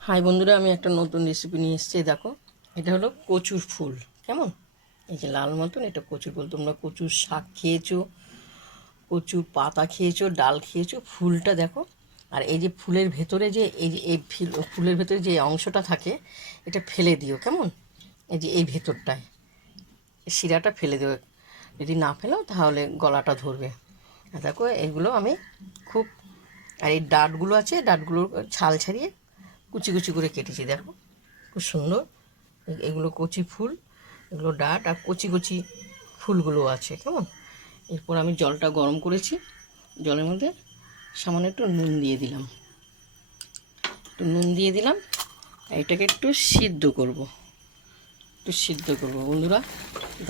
High বন্ধুরা, আমি একটা নতুন রেসিপি নিয়ে এসেছি। দেখো, এটা হলো কচুর ফুল। কেমন, এই যে লাল মতন, এটা কচুর ফুল। তোমরা কচুর শাক খেয়েছো, কচুর পাতা খেয়েছো, ডাল খেয়েছো, ফুলটা দেখো। আর এই যে ফুলের ভেতরে যে এই ফুলের ভেতরে যে অংশটা থাকে, এটা ফেলে দিও। কেমন, এই যে এই ভেতরটায় শিরাটা ফেলে দিও। যদি না ফেলাও তাহলে গলাটা ধরবে। আর দেখো, এগুলো আমি খুব, আর এই ডাঁটগুলো আছে, ডাঁটগুলোর ছাল ছাড়িয়ে কুচি কুচি করে কেটেছি। দেখো, খুব সুন্দর। এগুলো কচি ফুল, এগুলো ডাঁট, আর কচি কচি ফুলগুলো আছে। কেমন, এরপর আমি জলটা গরম করেছি, জলের মধ্যে সামান্য একটু নুন দিয়ে দিলাম। এটাকে একটু সিদ্ধ করব, বন্ধুরা।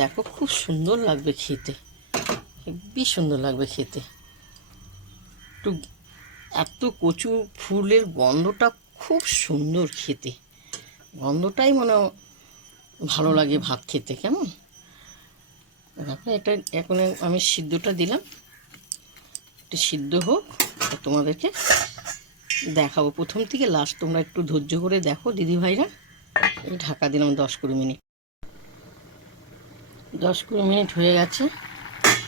দেখো, খুব সুন্দর লাগবে খেতে, হেব্বি সুন্দর লাগবে খেতে। একটু, এত কচু ফুলের গন্ধটা খুব সুন্দর খেতে, গন্ধটাই মনে ভালো লাগে ভাত খেতে। কেমন, দেখো, এটা এখন আমি সিদ্ধটা দিলাম, একটু সিদ্ধ হোক, তোমাদেরকে দেখাবো প্রথম থেকে লাস্ট। তোমরা একটু ধৈর্য করে দেখো দিদিভাইরা। এই ঢাকা দিলাম 10-20 মিনিট। 10-20 মিনিট হয়ে গেছে,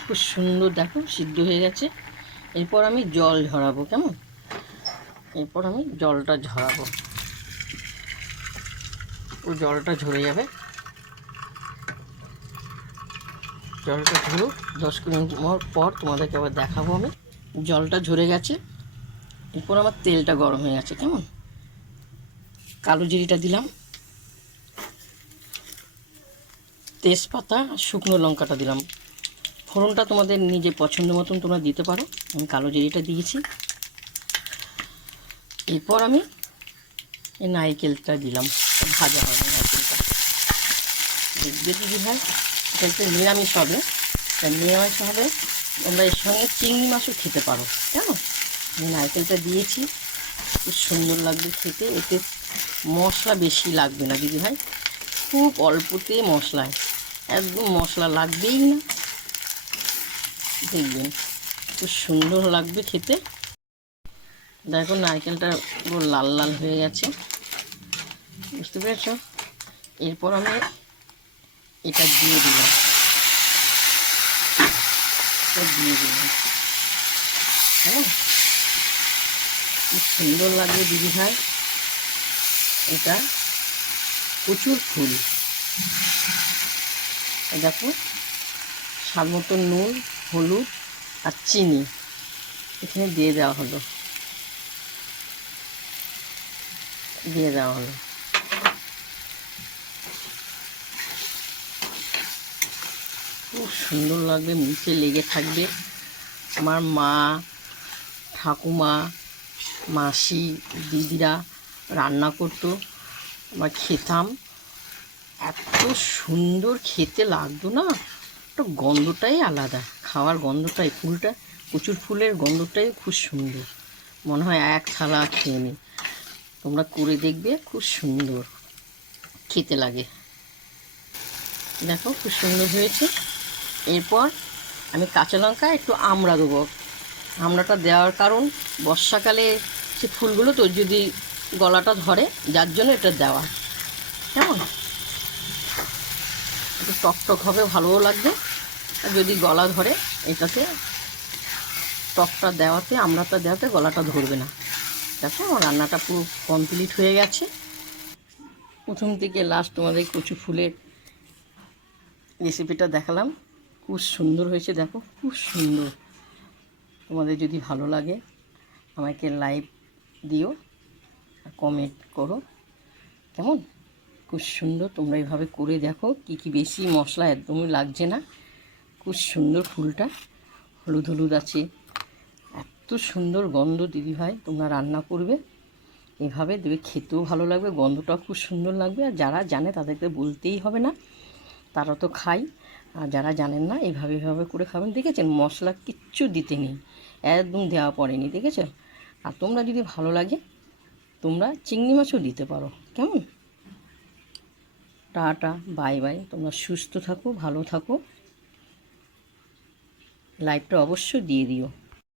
খুব সুন্দর দেখো সিদ্ধ হয়ে গেছে। এরপর আমি জল ঝরাবো। কেমন, এরপর আমি জলটা ঝরাবো, ও জলটা ঝরে যাবে। জলটা ঝরুক, 10-20 মিনিট পর তোমাদেরকে আবার দেখাবো আমি। জলটা ঝরে গেছে, এরপর আমার তেলটা গরম হয়ে গেছে। কেমন, কালো জিরিটা দিলাম, তেজপাতা আর শুকনো লঙ্কাটা দিলাম। ফোড়নটা তোমাদের নিজে পছন্দ মতন তোমরা দিতে পারো, আমি কালো জিরিটা দিয়েছি। এরপর আমি এই নারকেলটা দিলাম, ভাজা হবে নারকেলটা। দেখবে দিদি ভাই, এটা একটু নিরামিষ হবে, তা নিরামিষ হবে। তোমরা এর সঙ্গে চিংড়ি মাছও খেতে পারো। কেমন, আমি নারকেলটা দিয়েছি, খুব সুন্দর লাগবে খেতে। এতে মশলা বেশি লাগবে না দিদি ভাই, খুব অল্পতে মশলায়, একদম মশলা লাগবেই না। দেখবেন খুব সুন্দর লাগবে খেতে। দেখো, নারকেলটা পুরো লাল লাল হয়ে গেছে, বুঝতে পেরেছ? এরপর আমি এটা দিয়ে দিলাম, হ্যাঁ, খুব সুন্দর লাগবে দিদি ভাই। এটা প্রচুর ফুল। দেখো, স্বাদ মতো নুন, হলুদ আর চিনি এখানে দিয়ে দেওয়া হলো, খুব সুন্দর লাগবে, মুখে লেগে থাকবে। আমার মা, ঠাকুমা, মাসি, দিদিরা রান্না করতো, আমরা খেতাম, এত সুন্দর খেতে লাগতো না। একটা গন্ধটাই আলাদা, খাওয়ার গন্ধটাই, ফুলটা, প্রচুর ফুলের গন্ধটাই খুব সুন্দর। মনে হয় এক থালা খেয়ে নিই। তোমরা করে দেখবে, খুব সুন্দর খেতে লাগে। দেখো, খুব সুন্দর হয়েছে। এরপর আমি কাঁচা লঙ্কা একটু আমড়া দেবো। আমড়াটা দেওয়ার কারণ, বর্ষাকালে সে ফুলগুলো তো যদি গলাটা ধরে, যার জন্য এটা দেওয়া। কেমন, একটু টকটক হবে, ভালোও লাগবে। আর যদি গলা ধরে, এটাতে টকটা দেওয়াতে, আমড়াটা দেওয়াতে গলাটা ধরবে না। দেখো, আমার রান্নাটা পুরো কমপ্লিট হয়ে গেছে। প্রথম থেকে লাস্ট তোমাদের কচু ফুলের রেসিপিটা দেখালাম, খুব সুন্দর হয়েছে। দেখো, খুব সুন্দর। তোমাদের যদি ভালো লাগে আমাকে লাইক দিও আর কমেন্ট করো। কেমন, খুব সুন্দর। তোমরা এইভাবে করে দেখো, কি বেশি মশলা একদমই লাগছে না, খুব সুন্দর। ফুলটা হলুদ হলুদ আছে, এত সুন্দর গন্ধ দিদিভাই। তোমরা রান্না করবে এভাবে, দেবে, খেতেও ভালো লাগবে, গন্ধটাও খুব সুন্দর লাগবে। আর যারা জানে তাদেরকে বলতেই হবে না, তারা তো খাই। আর যারা জানেন না, এভাবে করে খাবেন। দেখেছেন, মশলা কিচ্ছু দিতে নেই, একদম দেওয়া পড়েনি, দেখেছেন? আর তোমরা যদি ভালো লাগে, তোমরা চিংড়ি মাছও দিতে পারো। কেমন, টাটা, বাই বাই। তোমরা সুস্থ থাকো, ভালো থাকো, লাইভটা অবশ্যই দিয়ে দিও।